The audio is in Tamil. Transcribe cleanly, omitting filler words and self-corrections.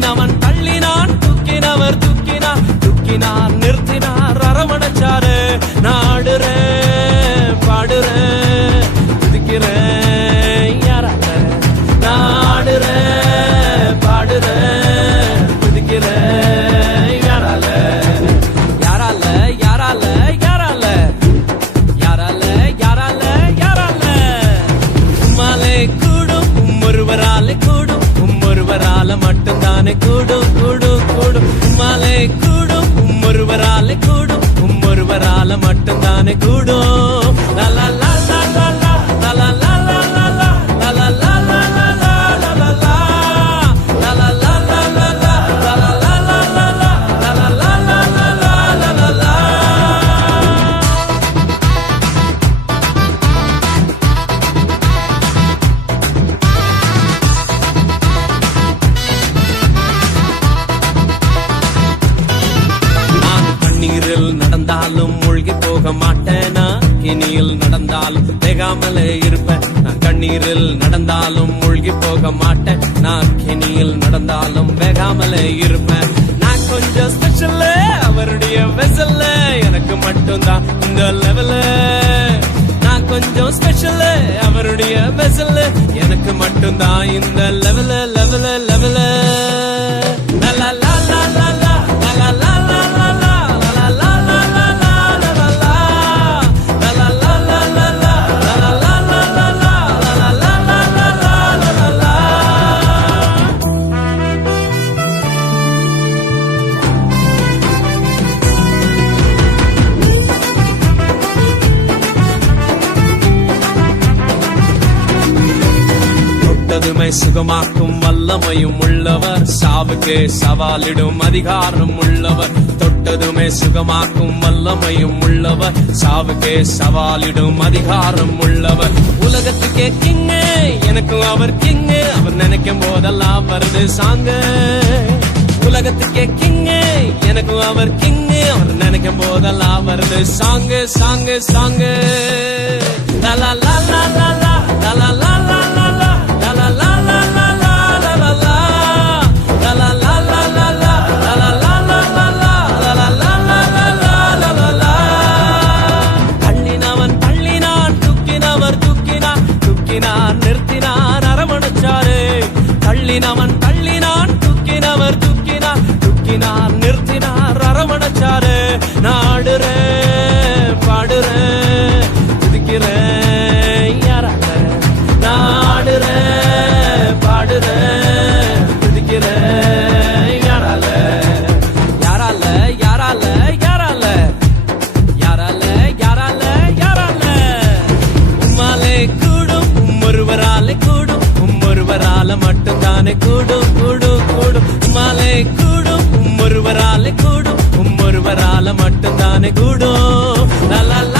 தள்ளினவன் தள்ளினான், தூக்கினவர் தூக்கினார், தூக்கினார் நிறுத்தினார், அரவணைச்சாரு. நாடுறேன் பாடுறேன் குதிக்கிறேன் யாரால, நாடுறேன் பாடுறேன் குதிக்கிறேன் யாரால, யாரால யாரால யாரால யாரால யாரால யாரால. உம்மாலே கூடும் ஒருவராலே கூடும், ஒருவரால மட்டும்தானே கூடும் கூடும் கூடும். உம்மாலே கூடும் ஒருவராலே கூடும், ஒருவரால மட்டும்தானே கூடும். லலா லலா லலா லலா லலா லலா லலா லலா லலா லலா லலா லலா லலா லலா. நீரில் நடந்தாலும் மூழ்கி போக மாட்டேனா, கிணியில் நடந்தாலும் வேகாமலே இருப்பேன். நான் கண்ணீரில் நடந்தாலும் மூழ்கி போக மாட்டேன், நான் கிணியில் நடந்தாலும் வேகாமலே இருப்பேன். நான் கொஞ்சம் ஸ்பெஷல், அவருடைய வெசல்ல எனக்கு மட்டும்தான் இந்த லெவல. நான் கொஞ்சம் ஸ்பெஷல், அவருடைய வெசல்ல எனக்கு மட்டும்தான் இந்த லெவல லெவல லெவல. லலா லலா லலா லலா லலா சுகமாக்கும் வல்லமையும் உள்ளவர், சாவுக்கே சவாலிடும் அதிகாரம் உள்ளவர். தொட்டதுமே சுகமாக்கும் வல்லமையும் உள்ளவர், சாவுக்கே சவாலிடும் அதிகாரம் உள்ளவர். உலகத்துக்கே கிங்கு, எனக்கும் அவர் கிங்கு, அவர் நினைக்கும் போதெல்லாம் வருது சாங்கு. உலகத்துக்கே கிங்கு, எனக்கும் அவர் கிங்கு, அவர் நினைக்கும் போதெல்லாம் வருது சாங்கு சாங்கு சாங்கு. லலா லலா லலா லலா லலா நிறுத்தினார், அரவணைச்சாரு. தள்ளினவன் தள்ளினான், தூக்கினவர் தூக்கினார், தூக்கினார் நிறுத்தினார், அரவணைச்சாரு. நாடுறேன் பாடுறேன் குதிக்கிறேன் யாரால, நாடுறேன் பாடுறேன் குதிக்கிறேன் யாரால, யாரால யாரால யாரால யாரால யாரால யாரால. உம்மாலே ஒருவராலே கூடும், ஒருவரால மட்டும்தானே கூடும் கூடும் கூடும். உம்மாலே கூடும் ஒருவராலே கூடும், ஒருவரால மட்டும்தானே கூடும். லலா